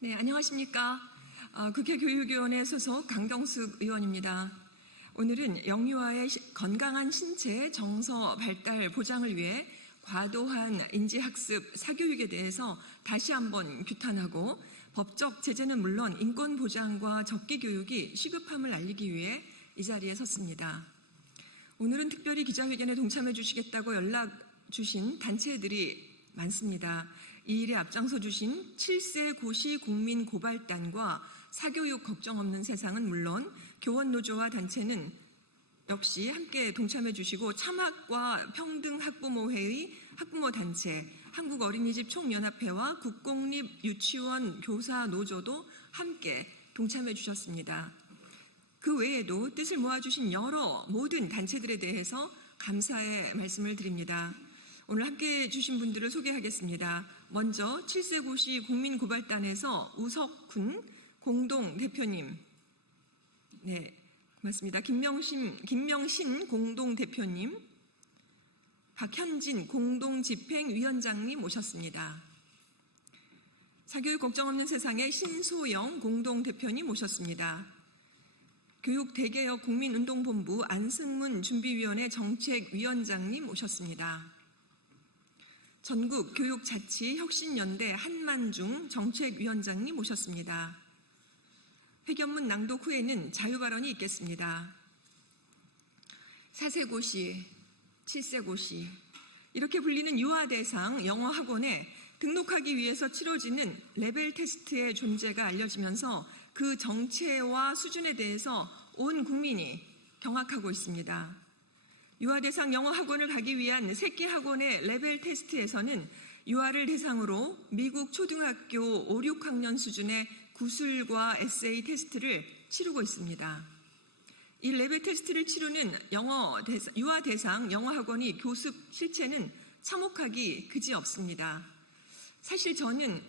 네, 안녕하십니까. 국회 교육위원회 소속 강경숙 의원입니다. 오늘은 영유아의 건강한 신체 정서 발달 보장을 위해 과도한 인지학습 사교육에 대해서 다시 한번 규탄하고 법적 제재는 물론 인권 보장과 적기 교육이 시급함을 알리기 위해 이 자리에 섰습니다. 오늘은 특별히 기자회견에 동참해 주시겠다고 연락 주신 단체들이 많습니다. 이 일에 앞장서 주신 7세 고시 국민 고발단과 사교육 걱정 없는 세상은 물론 교원노조와 단체는 역시 함께 동참해 주시고 참학과 평등학부모회의 학부모단체, 한국어린이집 총연합회와 국공립유치원 교사노조도 함께 동참해 주셨습니다. 그 외에도 뜻을 모아주신 모든 단체들에 대해서 감사의 말씀을 드립니다. 오늘 함께해 주신 분들을 소개하겠습니다. 먼저 7세 고시 국민고발단에서 우석훈 공동대표님, 네, 고맙습니다. 김명신 공동대표님, 박현진 공동집행위원장님 모셨습니다. 사교육 걱정 없는 세상의 신소영 공동대표님 모셨습니다. 교육대개혁 국민운동본부 안승문 준비위원회 정책위원장님 모셨습니다. 전국교육자치혁신연대 한만중 정책위원장님 모셨습니다. 회견문 낭독 후에는 자유발언이 있겠습니다. 4세 고시, 7세 고시 이렇게 불리는 유아대상 영어학원에 등록하기 위해서 치러지는 레벨 테스트의 존재가 알려지면서 그 정체와 수준에 대해서 온 국민이 경악하고 있습니다. 유아대상 영어학원을 가기 위한 새끼 학원의 레벨 테스트에서는 유아를 대상으로 미국 초등학교 5, 6학년 수준의 구술과 에세이 테스트를 치르고 있습니다. 이 레벨 테스트를 치르는 유아대상 영어학원이 교습 실체는 참혹하기 그지없습니다. 사실 저는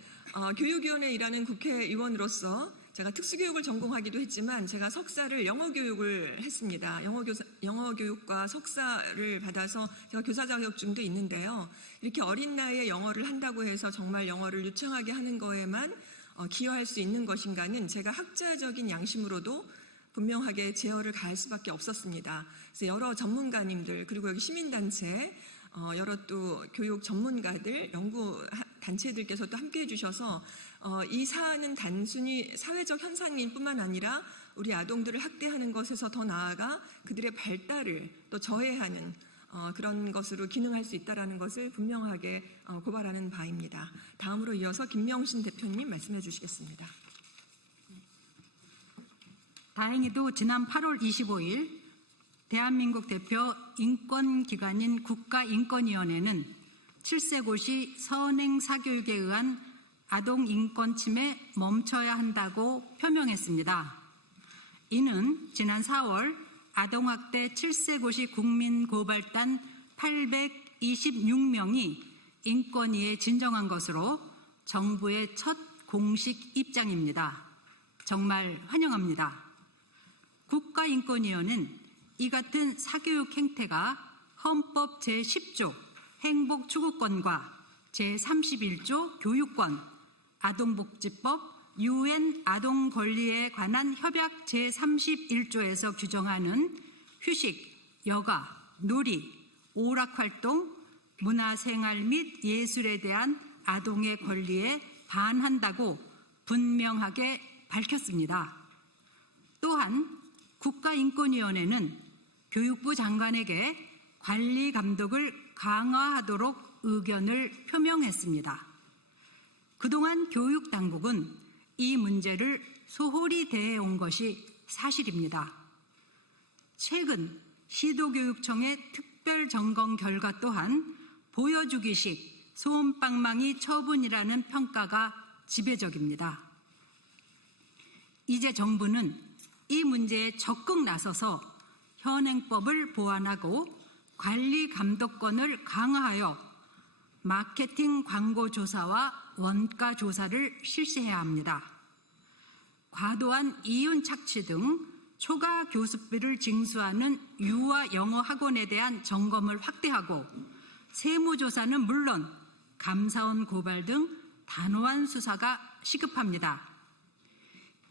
교육위원회에 일하는 국회의원으로서 제가 특수교육을 전공하기도 했지만 제가 석사를 영어교육을 했습니다. 영어교육과 석사를 받아서 제가 교사 자격증도 있는데요. 이렇게 어린 나이에 영어를 한다고 해서 정말 영어를 유창하게 하는 거에만 기여할 수 있는 것인가는 제가 학자적인 양심으로도 분명하게 제어를 가할 수밖에 없었습니다. 그래서 여러 전문가님들 그리고 여기 시민단체 여러 또 교육 전문가들, 연구 단체들께서도 함께해 주셔서 이 사안은 단순히 사회적 현상일 뿐만 아니라 우리 아동들을 학대하는 것에서 더 나아가 그들의 발달을 또 저해하는 그런 것으로 기능할 수 있다는 것을 분명하게 고발하는 바입니다. 다음으로 이어서 김명신 대표님 말씀해 주시겠습니다. 다행히도 지난 8월 25일 대한민국 대표 인권기관인 국가인권위원회는 7세 고시 선행 사교육에 의한 아동 인권 침해 멈춰야 한다고 표명했습니다. 이는 지난 4월 아동학대 7세 고시 국민고발단 826명이 인권위에 진정한 것으로 정부의 첫 공식 입장입니다. 정말 환영합니다. 국가인권위원회는 이 같은 사교육 행태가 헌법 제10조 행복추구권과 제31조 교육권, 아동복지법, UN 아동권리에 관한 협약 제31조에서 규정하는 휴식, 여가, 놀이, 오락활동, 문화생활 및 예술에 대한 아동의 권리에 반한다고 분명하게 밝혔습니다. 또한 국가인권위원회는 교육부 장관에게 관리 감독을 강화하도록 의견을 표명했습니다. 그동안 교육당국은 이 문제를 소홀히 대해온 것이 사실입니다. 최근 시도교육청의 특별점검 결과 또한 보여주기식 소음방망이 처분이라는 평가가 지배적입니다. 이제 정부는 이 문제에 적극 나서서 현행법을 보완하고 관리 감독권을 강화하여 마케팅 광고 조사와 원가 조사를 실시해야 합니다. 과도한 이윤 착취 등 초과 교습비를 징수하는 유아 영어 학원에 대한 점검을 확대하고 세무조사는 물론 감사원 고발 등 단호한 수사가 시급합니다.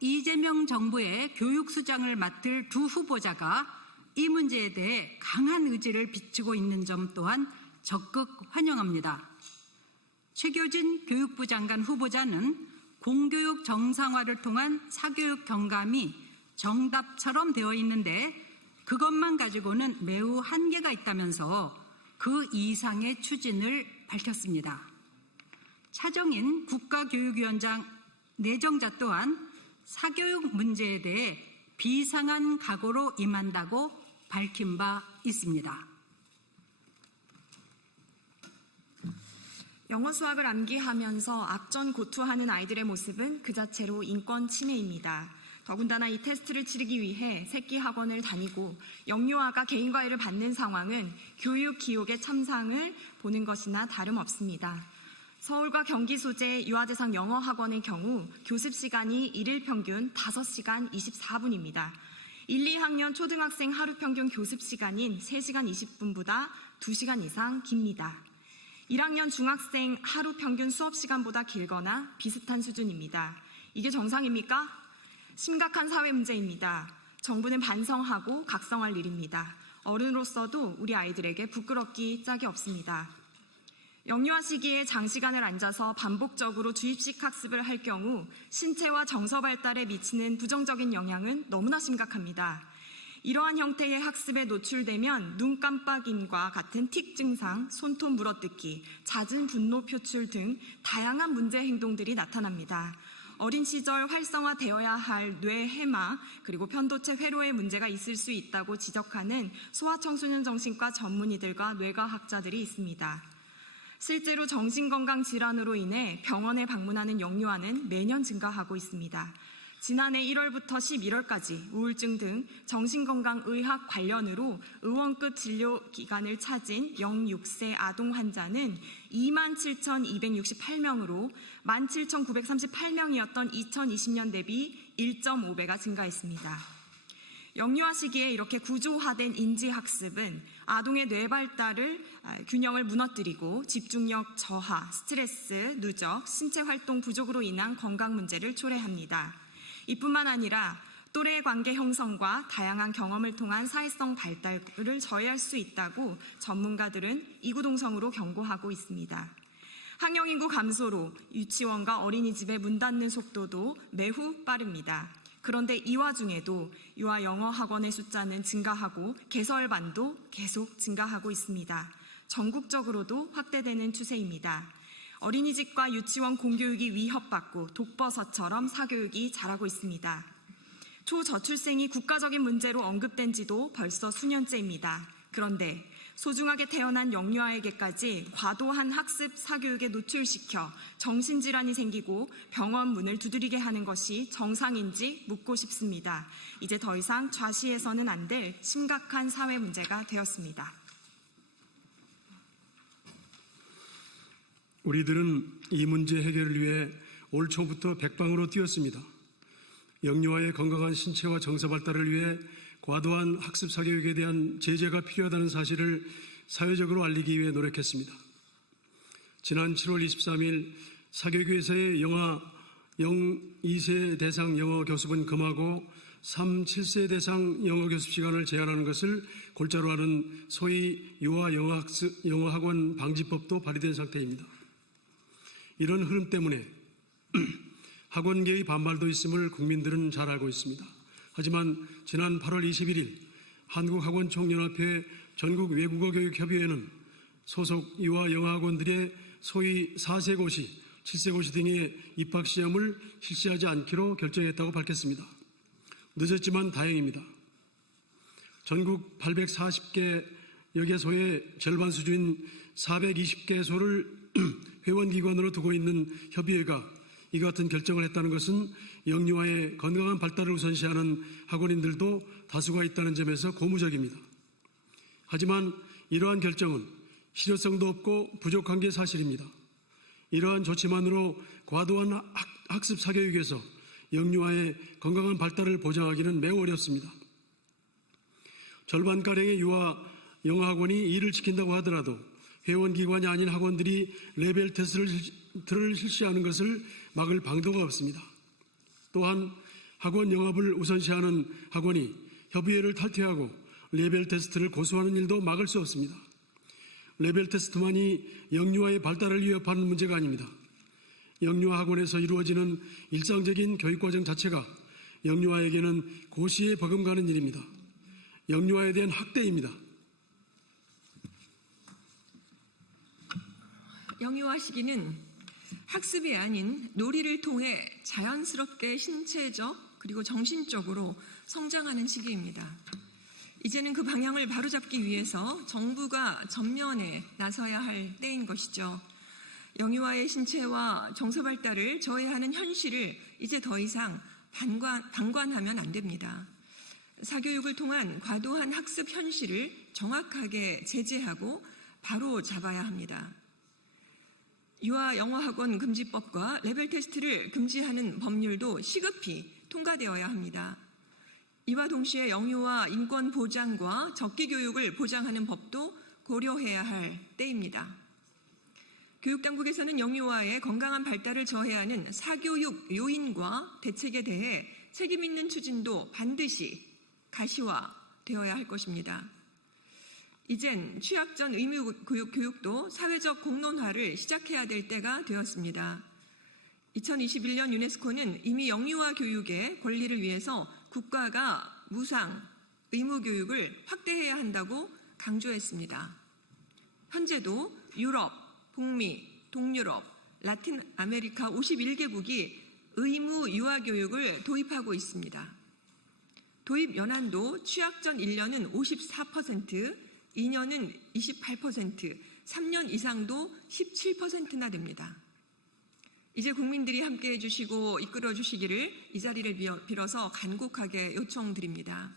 이재명 정부의 교육수장을 맡을 두 후보자가 이 문제에 대해 강한 의지를 비추고 있는 점 또한 적극 환영합니다. 최교진 교육부 장관 후보자는 공교육 정상화를 통한 사교육 경감이 정답처럼 되어 있는데 그것만 가지고는 매우 한계가 있다면서 그 이상의 추진을 밝혔습니다. 차정인 국가교육위원장 내정자 또한 사교육 문제에 대해 비상한 각오로 임한다고 밝힌 바 있습니다. 영어 수학을 암기하면서 악전고투하는 아이들의 모습은 그 자체로 인권 침해입니다. 더군다나 이 테스트를 치르기 위해 새끼 학원을 다니고 영유아가 개인과외를 받는 상황은 교육 기옥의 참상을 보는 것이나 다름없습니다. 서울과 경기 소재 유아대상 영어 학원의 경우 교습 시간이 일일 평균 5시간 24분입니다. 1, 2학년 초등학생 하루 평균 교습 시간인 3시간 20분보다 2시간 이상 깁니다. 1학년 중학생 하루 평균 수업 시간보다 길거나 비슷한 수준입니다. 이게 정상입니까? 심각한 사회 문제입니다. 정부는 반성하고 각성할 일입니다. 어른으로서도 우리 아이들에게 부끄럽기 짝이 없습니다. 영유아 시기에 장시간을 앉아서 반복적으로 주입식 학습을 할 경우 신체와 정서 발달에 미치는 부정적인 영향은 너무나 심각합니다. 이러한 형태의 학습에 노출되면 눈 깜빡임과 같은 틱 증상, 손톱 물어뜯기, 잦은 분노 표출 등 다양한 문제 행동들이 나타납니다. 어린 시절 활성화되어야 할 뇌 해마 그리고 편도체 회로에 문제가 있을 수 있다고 지적하는 소아청소년 정신과 전문의들과 뇌과학자들이 있습니다. 실제로 정신건강 질환으로 인해 병원에 방문하는 영유아는 매년 증가하고 있습니다. 지난해 1월부터 11월까지 우울증 등 정신건강의학 관련으로 의원급 진료기관을 찾은 0-6세 아동 환자는 27,268명으로 17,938명이었던 2020년 대비 1.5배가 증가했습니다. 영유아 시기에 이렇게 구조화된 인지학습은 아동의 뇌 발달을 균형을 무너뜨리고 집중력 저하, 스트레스, 누적, 신체 활동 부족으로 인한 건강 문제를 초래합니다. 이뿐만 아니라 또래 관계 형성과 다양한 경험을 통한 사회성 발달을 저해할 수 있다고 전문가들은 이구동성으로 경고하고 있습니다. 학령인구 감소로 유치원과 어린이집의 문 닫는 속도도 매우 빠릅니다. 그런데 이 와중에도 유아 영어 학원의 숫자는 증가하고 개설반도 계속 증가하고 있습니다. 전국적으로도 확대되는 추세입니다. 어린이집과 유치원 공교육이 위협받고 독버섯처럼 사교육이 자라고 있습니다. 초저출생이 국가적인 문제로 언급된 지도 벌써 수년째입니다. 그런데 소중하게 태어난 영유아에게까지 과도한 학습 사교육에 노출시켜 정신질환이 생기고 병원 문을 두드리게 하는 것이 정상인지 묻고 싶습니다. 이제 더 이상 좌시해서는 안 될 심각한 사회 문제가 되었습니다. 우리들은 이 문제 해결을 위해 올 초부터 백방으로 뛰었습니다. 영유아의 건강한 신체와 정서 발달을 위해 과도한 학습 사교육에 대한 제재가 필요하다는 사실을 사회적으로 알리기 위해 노력했습니다. 지난 7월 23일 사교육에서의 0-2세 대상 영어 교습은 금하고 3-7세 대상 영어 교습 시간을 제한하는 것을 골자로 하는 소위 유아 영어학원 방지법도 발의된 상태입니다. 이런 흐름 때문에 학원계의 반발도 있음을 국민들은 잘 알고 있습니다. 하지만 지난 8월 21일 한국학원총연합회 전국 외국어교육협의회는 소속 유아 영어학원들의 소위 4세 고시, 7세 고시 등의 입학시험을 실시하지 않기로 결정했다고 밝혔습니다. 늦었지만 다행입니다. 전국 840개 여개소의 절반 수준인 420개소를 회원기관으로 두고 있는 협의회가 이 같은 결정을 했다는 것은 영유아의 건강한 발달을 우선시하는 학원인들도 다수가 있다는 점에서 고무적입니다. 하지만 이러한 결정은 실효성도 없고 부족한 게 사실입니다. 이러한 조치만으로 과도한 학습 사교육에서 영유아의 건강한 발달을 보장하기는 매우 어렵습니다. 절반가량의 유아 영어학원이 이를 지킨다고 하더라도 회원기관이 아닌 학원들이 레벨 테스트를 실시하는 것을 막을 방도가 없습니다. 또한 학원 영업을 우선시하는 학원이 협의회를 탈퇴하고 레벨 테스트를 고수하는 일도 막을 수 없습니다. 레벨 테스트만이 영유아의 발달을 위협하는 문제가 아닙니다. 영유아 학원에서 이루어지는 일상적인 교육과정 자체가 영유아에게는 고시에 버금가는 일입니다. 영유아에 대한 학대입니다. 영유아 시기는 학습이 아닌 놀이를 통해 자연스럽게 신체적 그리고 정신적으로 성장하는 시기입니다. 이제는 그 방향을 바로잡기 위해서 정부가 전면에 나서야 할 때인 것이죠. 영유아의 신체와 정서 발달을 저해하는 현실을 이제 더 이상 방관하면 안 됩니다. 사교육을 통한 과도한 학습 현실을 정확하게 제재하고 바로 잡아야 합니다. 유아 영어학원 금지법과 레벨 테스트를 금지하는 법률도 시급히 통과되어야 합니다. 이와 동시에 영유아 인권 보장과 적기 교육을 보장하는 법도 고려해야 할 때입니다. 교육당국에서는 영유아의 건강한 발달을 저해하는 사교육 요인과 대책에 대해 책임 있는 추진도 반드시 가시화되어야 할 것입니다. 이젠 취학 전 의무 교육도 사회적 공론화를 시작해야 될 때가 되었습니다. 2021년 유네스코는 이미 영유아 교육의 권리를 위해서 국가가 무상 의무 교육을 확대해야 한다고 강조했습니다. 현재도 유럽, 북미, 동유럽, 라틴 아메리카 51개국이 의무 유아 교육을 도입하고 있습니다. 도입 연한도 취학 전 1년은 54%, 2년은 28%, 3년 이상도 17%나 됩니다. 이제 국민들이 함께해 주시고 이끌어 주시기를 이 자리를 빌어서 간곡하게 요청드립니다.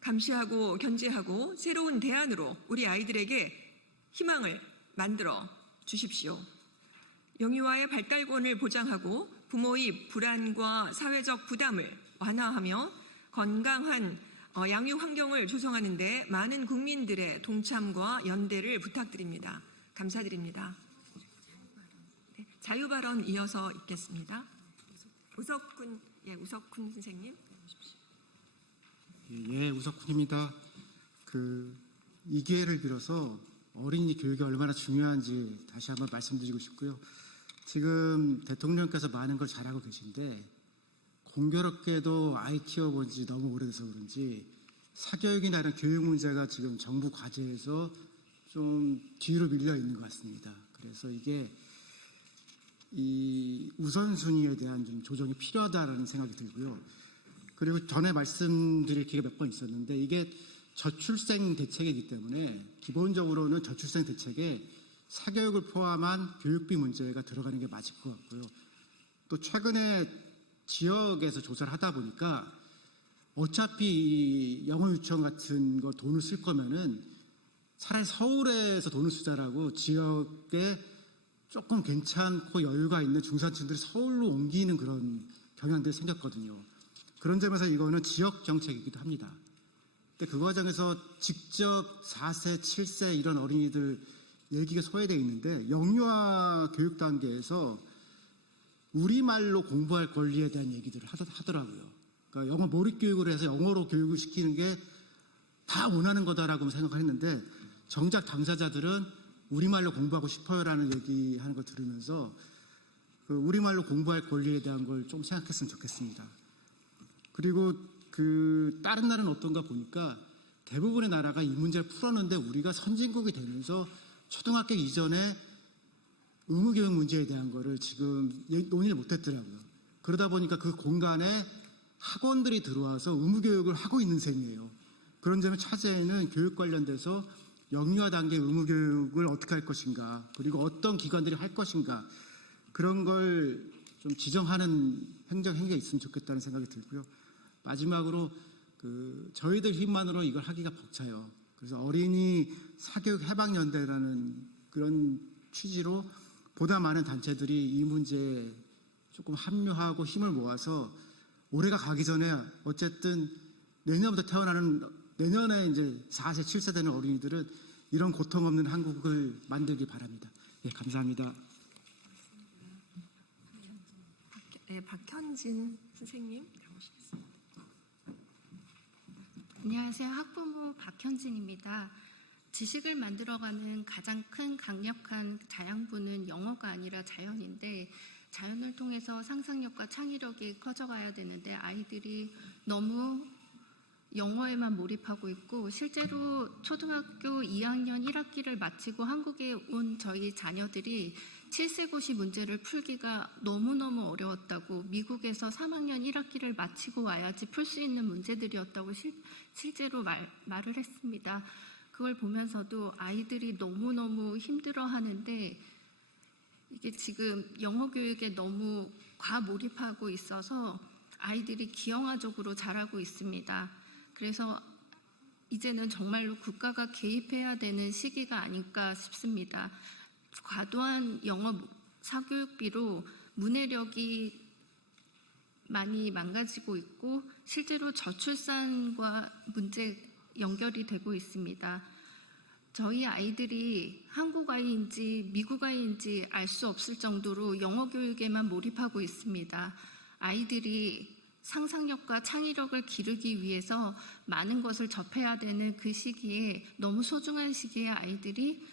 감시하고 견제하고 새로운 대안으로 우리 아이들에게 희망을 만들어 주십시오. 영유아의 발달권을 보장하고 부모의 불안과 사회적 부담을 완화하며 건강한 양육 환경을 조성하는 데 많은 국민들의 동참과 연대를 부탁드립니다. 감사드립니다. 네, 자유발언 이어서 있겠습니다. 우석훈 선생님. 예, 우석훈입니다. 이 기회를 빌어서 어린이 교육이 얼마나 중요한지 다시 한번 말씀드리고 싶고요. 지금 대통령께서 많은 걸 잘하고 계신데 공교롭게도 아이 키워본 지 너무 오래돼서 그런지 사교육이나 이런 교육 문제가 지금 정부 과제에서 좀 뒤로 밀려 있는 것 같습니다. 그래서 이게 이 우선순위에 대한 좀 조정이 필요하다라는 생각이 들고요. 그리고 전에 말씀드릴 기회가 몇 번 있었는데 이게 저출생 대책이기 때문에 기본적으로는 저출생 대책에 사교육을 포함한 교육비 문제가 들어가는 게 맞을 것 같고요. 또 최근에 지역에서 조사를 하다 보니까 어차피 이 영어 유치원 같은 거 돈을 쓸 거면은 차라리 서울에서 돈을 쓰자라고 지역에 조금 괜찮고 여유가 있는 중산층들이 서울로 옮기는 그런 경향들이 생겼거든요. 그런 점에서 이거는 지역 정책이기도 합니다. 근데 그 과정에서 직접 4세, 7세 이런 어린이들 얘기가 소외되어 있는데 영유아 교육 단계에서 우리말로 공부할 권리에 대한 얘기들을 하더라고요. 그러니까 영어 몰입 교육을 해서 영어로 교육을 시키는 게 다 원하는 거다라고 생각을 했는데 정작 당사자들은 우리말로 공부하고 싶어요라는 얘기하는 걸 들으면서 우리말로 공부할 권리에 대한 걸 좀 생각했으면 좋겠습니다. 그리고 다른 나라는 어떤가 보니까 대부분의 나라가 이 문제를 풀었는데 우리가 선진국이 되면서 초등학교 이전에 의무교육 문제에 대한 거를 지금 논의를 못했더라고요. 그러다 보니까 그 공간에 학원들이 들어와서 의무교육을 하고 있는 셈이에요. 그런 점에 차제에는 교육 관련돼서 영유아 단계 의무교육을 어떻게 할 것인가, 그리고 어떤 기관들이 할 것인가, 그런 걸 좀 지정하는 행정행위가 있으면 좋겠다는 생각이 들고요. 마지막으로 저희들 힘만으로 이걸 하기가 벅차요. 그래서 어린이 사교육 해방연대라는 그런 취지로 보다 많은 단체들이 이 문제에 조금 합류하고 힘을 모아서 올해가 가기 전에 어쨌든 내년부터 태어나는 내년에 이제 4세, 7세 되는 어린이들은 이런 고통 없는 한국을 만들기 바랍니다. 예, 감사합니다. 네, 박현진 선생님 나오시겠습니다. 안녕하세요. 학부모 박현진입니다. 지식을 만들어가는 가장 큰 강력한 자양분은 영어가 아니라 자연인데 자연을 통해서 상상력과 창의력이 커져가야 되는데 아이들이 너무 영어에만 몰입하고 있고 실제로 초등학교 2학년 1학기를 마치고 한국에 온 저희 자녀들이 7세고시 문제를 풀기가 너무너무 어려웠다고 미국에서 3학년 1학기를 마치고 와야지 풀 수 있는 문제들이었다고 실제로 말을 했습니다. 그걸 보면서도 아이들이 너무너무 힘들어하는데 이게 지금 영어 교육에 너무 과몰입하고 있어서 아이들이 기형아적으로 자라고 있습니다. 그래서 이제는 정말로 국가가 개입해야 되는 시기가 아닐까 싶습니다. 과도한 영어 사교육비로 문해력이 많이 망가지고 있고 실제로 저출산과 문제 연결이 되고 있습니다. 저희 아이들이 한국 아이인지 미국 아이인지 알 수 없을 정도로 영어 교육에만 몰입하고 있습니다. 아이들이 상상력과 창의력을 기르기 위해서 많은 것을 접해야 되는 그 시기에 너무 소중한 시기에 아이들이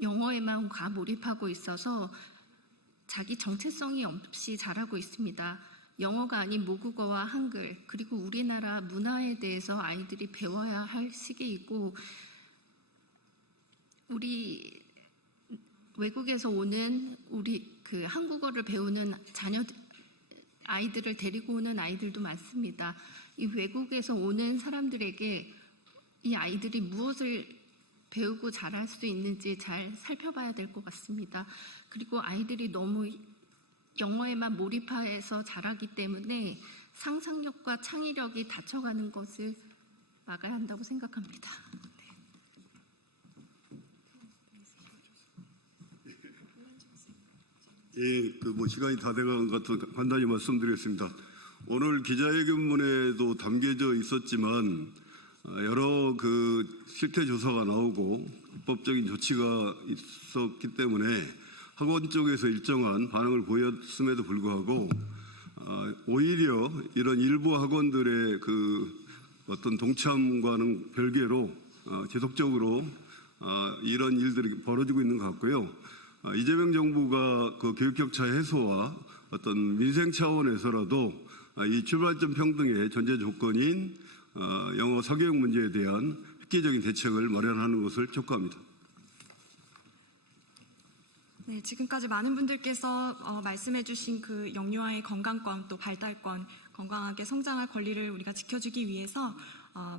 영어에만 과몰입하고 있어서 자기 정체성이 없이 자라고 있습니다. 영어가 아닌 모국어와 한글 그리고 우리나라 문화에 대해서 아이들이 배워야 할 시기이고 우리 외국에서 오는 우리 그 한국어를 배우는 아이들을 데리고 오는 아이들도 많습니다. 이 외국에서 오는 사람들에게 이 아이들이 무엇을 배우고 자랄 수 있는지 잘 살펴봐야 될 것 같습니다. 그리고 아이들이 너무 영어에만 몰입해서 자라기 때문에 상상력과 창의력이 닫혀가는 것을 막아야 한다고 생각합니다. 예, 시간이 다 돼간 것 같아 간단히 말씀드리겠습니다. 오늘 기자회견문에도 담겨져 있었지만 여러 실태 조사가 나오고 법적인 조치가 있었기 때문에 학원 쪽에서 일정한 반응을 보였음에도 불구하고 오히려 이런 일부 학원들의 어떤 동참과는 별개로 지속적으로 이런 일들이 벌어지고 있는 것 같고요. 이재명 정부가 교육 격차 해소와 어떤 민생 차원에서라도 이 출발점 평등의 전제 조건인 영어 사교육 문제에 대한 획기적인 대책을 마련하는 것을 촉구합니다. 네, 지금까지 많은 분들께서 말씀해주신 그 영유아의 건강권 또 발달권, 건강하게 성장할 권리를 우리가 지켜주기 위해서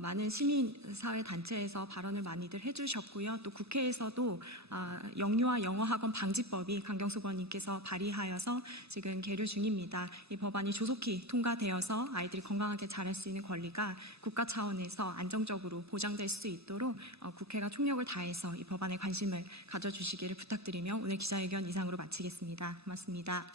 많은 시민사회 단체에서 발언을 많이들 해주셨고요. 또 국회에서도 영유아 영어학원 방지법이 강경수 의원님께서 발의하여서 지금 계류 중입니다. 이 법안이 조속히 통과되어서 아이들이 건강하게 자랄 수 있는 권리가 국가 차원에서 안정적으로 보장될 수 있도록 국회가 총력을 다해서 이 법안에 관심을 가져주시기를 부탁드리며 오늘 기자회견 이상으로 마치겠습니다. 고맙습니다.